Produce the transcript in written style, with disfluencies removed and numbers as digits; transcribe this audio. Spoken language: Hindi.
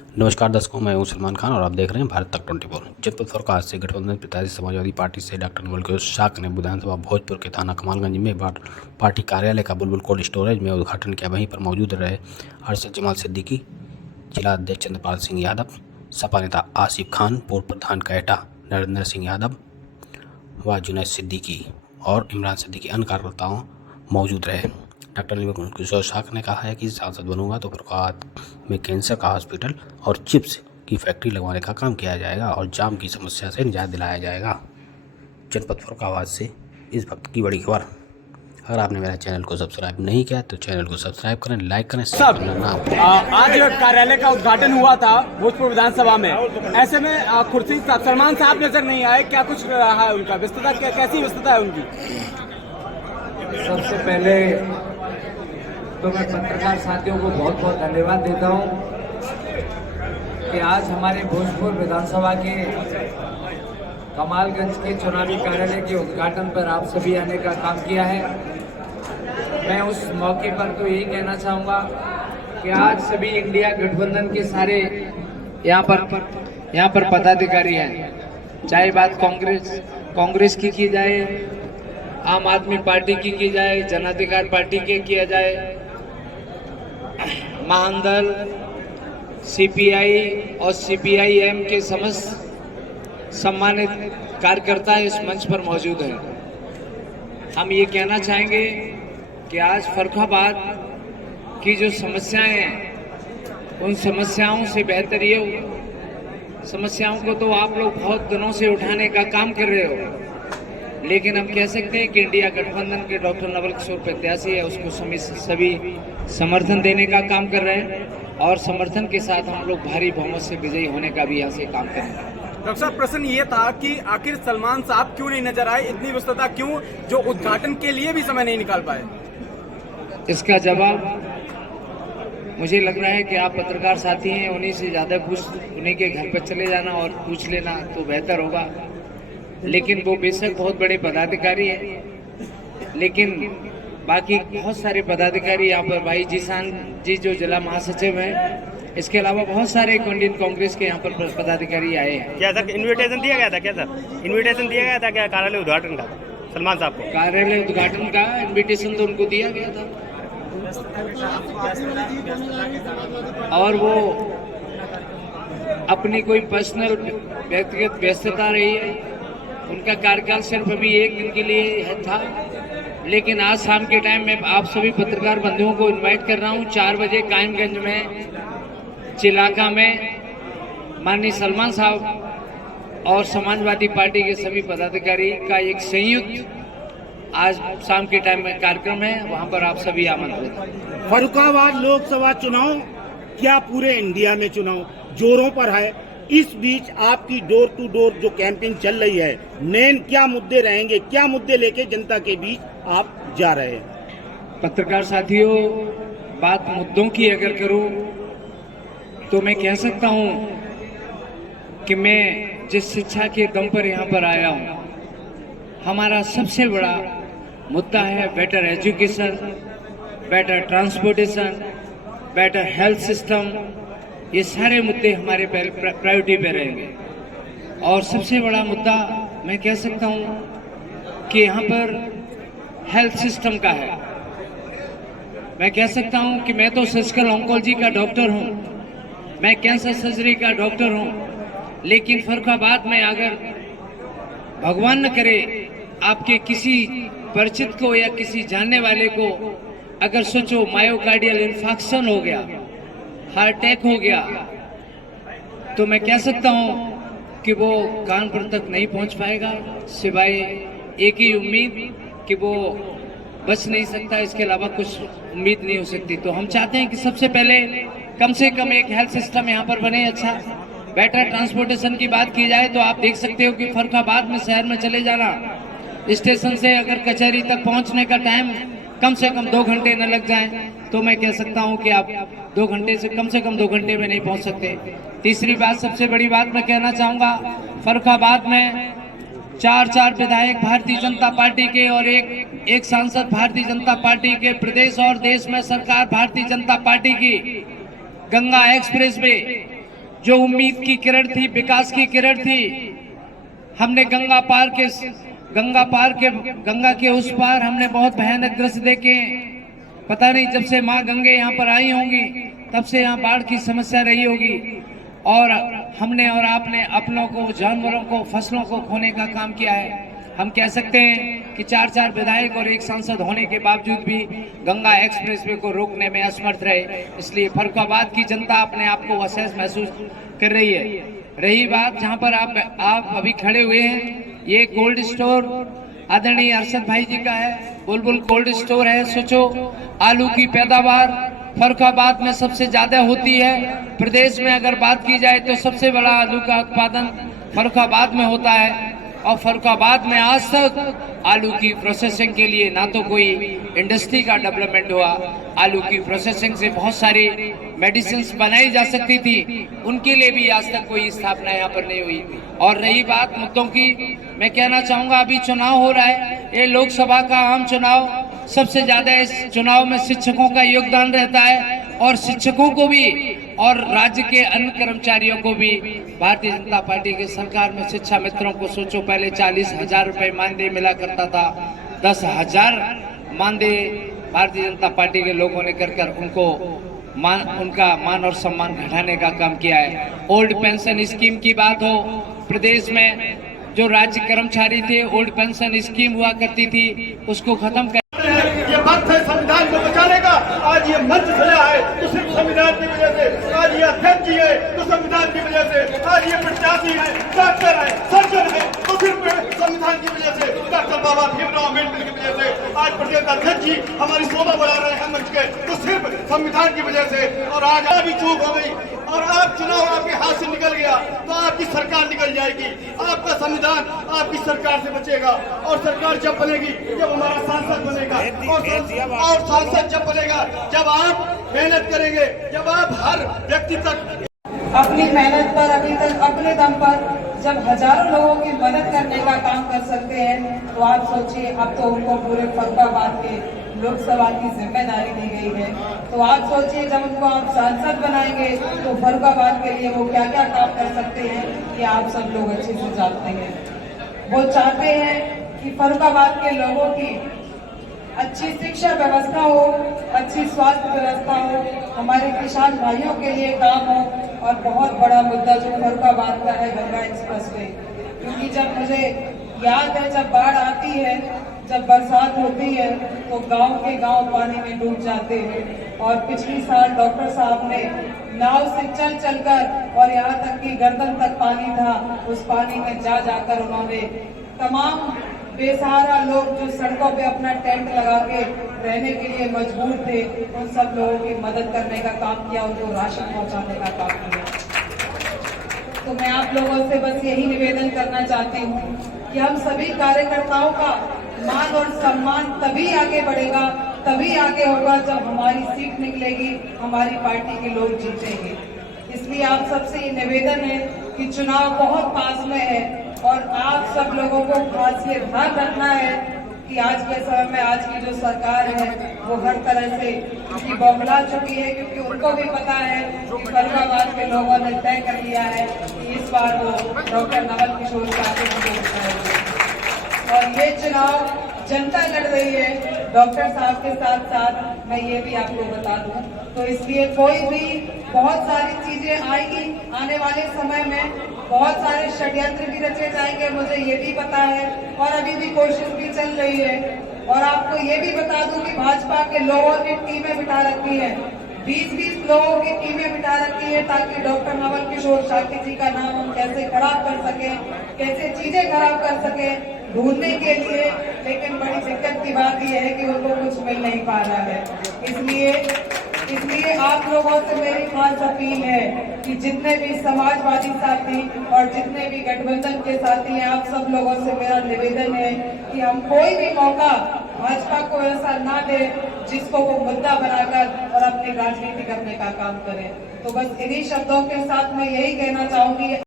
नमस्कार दर्शकों, मैं हूं सलमान खान और आप देख रहे हैं भारत तक 24। जनपद फर्रुखाबाद आज से गठबंधन प्रत्याशी समाजवादी पार्टी से डॉक्टर नवल किशोर शाह ने विधानसभा भोजपुर के थाना कमालगंज में पार्टी कार्यालय का बुलबुल कोल्ड स्टोरेज में उद्घाटन किया। वहीं पर मौजूद रहे अरशद जमाल सिद्दीकी, जिला अध्यक्ष चंद्रपाल सिंह यादव, सपा नेता आसिफ खान, पूर्व प्रधान कैटा नरेंद्र सिंह यादव व जुनैद सिद्दीकी और इमरान सिद्दीकी अन्य कार्यकर्ताओं मौजूद रहे। डॉक्टर नवल किशोर शाह ने कहा है कि सांसद बनूंगा तो फर्रुखाबाद में कैंसर का हॉस्पिटल और चिप्स की फैक्ट्री लगवाने का काम किया जाएगा और जाम की समस्या से निजात दिलाया जाएगा। जनपद फर्रुखाबाद से इस वक्त की बड़ी खबर। अगर आपने मेरे चैनल को सब्सक्राइब नहीं किया तो चैनल को सब्सक्राइब करें, लाइक करें, शेयर करना ना भूलें। आज कार्यालय का उद्घाटन हुआ था भोजपुर विधानसभा में। ऐसे में खुर्शीद साहब, सलमान साहब नजर नहीं आए, क्या कुछ रहा है उनका व्यस्तता, कैसी व्यस्तता है उनकी? सबसे पहले तो मैं पत्रकार साथियों को बहुत बहुत धन्यवाद देता हूं कि आज हमारे भोजपुर विधानसभा के कमालगंज के चुनावी कार्यालय के उद्घाटन पर आप सभी आने का काम किया है। मैं उस मौके पर तो यही कहना चाहूँगा कि आज सभी इंडिया गठबंधन के सारे यहाँ पर पदाधिकारी हैं। चाहे बात कांग्रेस की जाए, आम आदमी पार्टी की जाए, जन अधिकार पार्टी के किया जाए, महानदल, सीपीआई और सीपीआईएम के समस्त सम्मानित कार्यकर्ता इस मंच पर मौजूद हैं। हम ये कहना चाहेंगे कि आज फर्रुखाबाद की जो समस्याएं हैं, उन समस्याओं से बेहतर ये समस्याओं को तो आप लोग बहुत दिनों से उठाने का काम कर रहे हो, लेकिन हम कह सकते हैं कि इंडिया गठबंधन के डॉक्टर नवल किशोर प्रत्याशी है, उसको सभी समर्थन देने का काम कर रहे हैं और समर्थन के साथ हम लोग भारी बहुमत से विजयी होने का भी यहाँ से काम करेंगे। डॉक्टर साहब, प्रश्न ये था कि आखिर सलमान साहब क्यों नहीं नजर आए, इतनी व्यस्तता क्यों, जो उद्घाटन के लिए भी समय नहीं निकाल पाए? इसका जवाब मुझे लग रहा है कि आप पत्रकार साथी हैं, उन्हीं से ज्यादा उन्हीं के घर पर चले जाना और पूछ लेना तो बेहतर होगा। लेकिन वो बेशक बहुत बड़े पदाधिकारी हैं, लेकिन बाकी बहुत सारे पदाधिकारी यहाँ पर, भाई जीसान जी जो जिला महासचिव हैं, इसके अलावा बहुत सारे इंडियन कांग्रेस के यहाँ पर पदाधिकारी आए हैं। क्या सर इनविटेशन दिया गया था? क्या सर इनविटेशन दिया गया था क्या कार्यालय उद्घाटन का सलमान साहब को? कार्यालय उद्घाटन का इनविटेशन तो उनको दिया गया था और वो अपनी कोई पर्सनल व्यक्तिगत व्यस्तता रही है। उनका कार्यकाल सिर्फ अभी एक दिन के लिए था, लेकिन आज शाम के टाइम में आप सभी पत्रकार बंधुओं को इनवाइट कर रहा हूं। 4 बजे कायमगंज में चिलाका में माननीय सलमान साहब और समाजवादी पार्टी के सभी पदाधिकारी का एक संयुक्त आज शाम के टाइम में कार्यक्रम है, वहां पर आप सभी आमंत्रित हैं। फर्रुखाबाद लोकसभा चुनाव क्या पूरे इंडिया में चुनाव जोरों पर है। इस बीच आपकी डोर टू डोर जो कैंपेन चल रही है, मेन क्या मुद्दे रहेंगे, क्या मुद्दे लेके जनता के बीच आप जा रहे हैं? पत्रकार साथियों, बात मुद्दों की अगर करूं तो मैं कह सकता हूं कि मैं जिस शिक्षा के दम पर यहाँ पर आया हूं, हमारा सबसे बड़ा मुद्दा है better education, better transportation, better health system. ये सारे मुद्दे हमारे प्रायोरिटी पे रहेंगे। और सबसे बड़ा मुद्दा मैं कह सकता हूं कि यहाँ पर हेल्थ सिस्टम का है। मैं कह सकता हूं कि मैं तो सर्जिकल ऑन्कोलॉजी का डॉक्टर हूं, मैं कैंसर सर्जरी का डॉक्टर हूं, लेकिन फर्रुखाबाद में अगर भगवान न करे आपके किसी परिचित को या किसी जानने वाले को अगर सोचो मायोकार्डियल इन्फेक्शन हो गया, हार्ट अटैक हो गया, तो मैं कह सकता हूं कि वो कानपुर तक नहीं पहुंच पाएगा, सिवाय एक ही उम्मीद कि वो बच नहीं सकता, इसके अलावा कुछ उम्मीद नहीं हो सकती। तो हम चाहते हैं कि सबसे पहले कम से कम एक हेल्थ सिस्टम यहाँ पर बने, अच्छा बेटर ट्रांसपोर्टेशन की बात की जाए तो आप देख सकते हो कि फर्रुखाबाद में शहर में चले जाना, स्टेशन से अगर कचहरी तक पहुँचने का टाइम कम से कम 2 घंटे न लग जाए तो मैं कह सकता हूं कि आप 2 घंटे से कम 2 घंटे में नहीं पहुंच सकते। तीसरी बात, सबसे बड़ी बात मैं कहना चाहूंगा, फर्रुखाबाद में 4 विधायक भारतीय जनता पार्टी के और एक सांसद भारतीय जनता पार्टी के, प्रदेश और देश में सरकार भारतीय जनता पार्टी की, गंगा एक्सप्रेस वे जो उम्मीद की किरण थी, विकास की किरण थी। हमने गंगा के उस पार हमने बहुत भयानक दृश्य देखे। पता नहीं जब से माँ गंगे यहाँ पर आई होंगी तब से यहाँ बाढ़ की समस्या रही होगी, और हमने और आपने अपनों को, जानवरों को, फसलों को खोने का काम किया है। हम कह सकते हैं कि 4 विधायक और 1 सांसद होने के बावजूद भी गंगा एक्सप्रेसवे को रोकने में असमर्थ रहे। इसलिए फर्रुखाबाद की जनता अपने आप को असहज महसूस कर रही है। रही बात जहां पर आप अभी खड़े हुए हैं, ये कोल्ड स्टोर आदरणीय अरशद भाई जी का है, बुलबुल कोल्ड स्टोर है। सोचो, आलू की पैदावार फर्रुखाबाद में सबसे ज्यादा होती है। प्रदेश में अगर बात की जाए तो सबसे बड़ा आलू का उत्पादन फर्रुखाबाद में होता है, और फर्रुखाबाद में आज तक आलू की प्रोसेसिंग के लिए ना तो कोई इंडस्ट्री का डेवलपमेंट हुआ। आलू की प्रोसेसिंग से बहुत सारी मेडिसिन बनाई जा सकती थी, उनके लिए भी आज तक कोई स्थापना यहाँ पर नहीं हुई। और रही बात मुद्दों की, मैं कहना चाहूंगा अभी चुनाव हो रहा है, ये लोकसभा का आम चुनाव, सबसे ज्यादा इस चुनाव में शिक्षकों का योगदान रहता है, और शिक्षकों को भी और राज्य के अन्य कर्मचारियों को भी भारतीय जनता पार्टी की सरकार में शिक्षा मित्रों को सोचो, पहले 40,000 रुपए मानदेय मिला करता था, 10,000 मानदेय भारतीय जनता पार्टी के लोगों ने कर उनको उनका मान और सम्मान घटाने का काम किया है। ओल्ड पेंशन स्कीम की बात हो, प्रदेश में जो राज्य कर्मचारी थे, ओल्ड पेंशन स्कीम हुआ करती थी, उसको खत्म कर ये वक्त है संविधान को बचाने का। आज ये मंच सजा है तो सिर्फ संविधान की वजह से, आज ये अध्यक्ष जी है तो संविधान की वजह से, आज ये प्रत्याशी है, डॉक्टर है, सर्जन है तो सिर्फ संविधान की वजह से, डॉक्टर बाबा भीमराव अम्बेडकर की वजह से। आज प्रदेश अध्यक्ष जी हमारी शोभा बढ़ा रहे हैं मंच के तो सिर्फ संविधान की वजह से। और आज अभी चूक हो गई और आप चुनाव आपके हाथ से निकल गया तो आपकी सरकार निकल जाएगी, आपका संविधान आपकी सरकार से बचेगा। और सरकार जब बनेगी जब हमारा सांसद बनेगा, और सांसद जब बनेगा जब आप मेहनत करेंगे, जब आप हर व्यक्ति तक अपनी मेहनत पर, अभी तक अपने दम पर जब हजारों लोगों की मदद करने का काम कर सकते हैं, तो आप सोचिए अब तो उनको पूरे फर्रुखाबाद के लोकसभा की जिम्मेदारी दी गई है। तो आप सोचिए जब उनको आप सांसद बनाएंगे तो फर्रुखाबाद के लिए वो क्या क्या काम कर सकते हैं, ये आप सब लोग अच्छे से जानते हैं। वो चाहते हैं कि फर्रुखाबाद के लोगों की अच्छी शिक्षा व्यवस्था हो, अच्छी स्वास्थ्य व्यवस्था हो, हमारे किसान भाइयों के लिए काम हो, और बहुत बड़ा मुद्दा जो फर्रुखाबाद का है, गंगा एक्सप्रेसवे। क्योंकि जब मुझे याद है, जब बाढ़ आती है, जब बरसात होती है तो गांव के गांव पानी में डूब जाते हैं। और पिछली साल डॉक्टर साहब ने नाव से चल चलकर, और यहाँ तक कि गर्दन तक पानी था, उस पानी में जाकर उन्होंने तमाम बेसहारा लोग जो सड़कों पे अपना टेंट लगा के रहने के लिए मजबूर थे, उन सब लोगों की मदद करने का काम किया, उनको राशन पहुंचाने का काम किया। तो मैं आप लोगों से बस यही निवेदन करना चाहती हूँ कि हम सभी कार्यकर्ताओं का मान और सम्मान तभी आगे बढ़ेगा, तभी आगे होगा जब हमारी सीट निकलेगी, हमारी पार्टी के लोग जीतेंगे। इसलिए आप सबसे ये निवेदन है कि चुनाव बहुत पास में है, और आप सब लोगों को खास ये ध्यान रखना है कि आज के समय में आज की जो सरकार है वो हर तरह से क्योंकि बौखला चुकी है, क्योंकि उनको भी पता है कि फर्रुखाबाद के लोगों ने तय कर लिया है कि इस बार वो डॉक्टर नवल किशोर साहब को जिताएंगे। और ये चुनाव जनता लड़ रही है डॉक्टर साहब के साथ साथ, मैं ये भी आपको बता दूं। तो इसलिए कोई भी बहुत सारी चीजें आएगी आने वाले समय में, बहुत सारे षड्यंत्र भी रचे जाएंगे, मुझे ये भी पता है, और अभी भी कोशिश भी चल रही है। और आपको ये भी बता दूं कि भाजपा के लोगों ने टीमें बिठा रखी है, 20-20 लोगों की टीमें बिठा रखी है, ताकि डॉक्टर नवल किशोर शाक्य जी का नाम हम कैसे खराब कर सके, कैसे चीजें खराब कर सके ढूंढने के लिए। लेकिन बड़ी दिक्कत की बात यह है कि उनको कुछ मिल नहीं पा रहा है। इसलिए आप लोगों से मेरी खास अपील है कि जितने भी समाजवादी साथी और जितने भी गठबंधन के साथी हैं, आप सब लोगों से मेरा निवेदन है कि हम कोई भी मौका भाजपा को ऐसा ना दे जिसको वो मुद्दा बनाकर और अपनी राजनीति करने का काम करें। तो बस इन्हीं शब्दों के साथ मैं यही कहना चाहूंगी।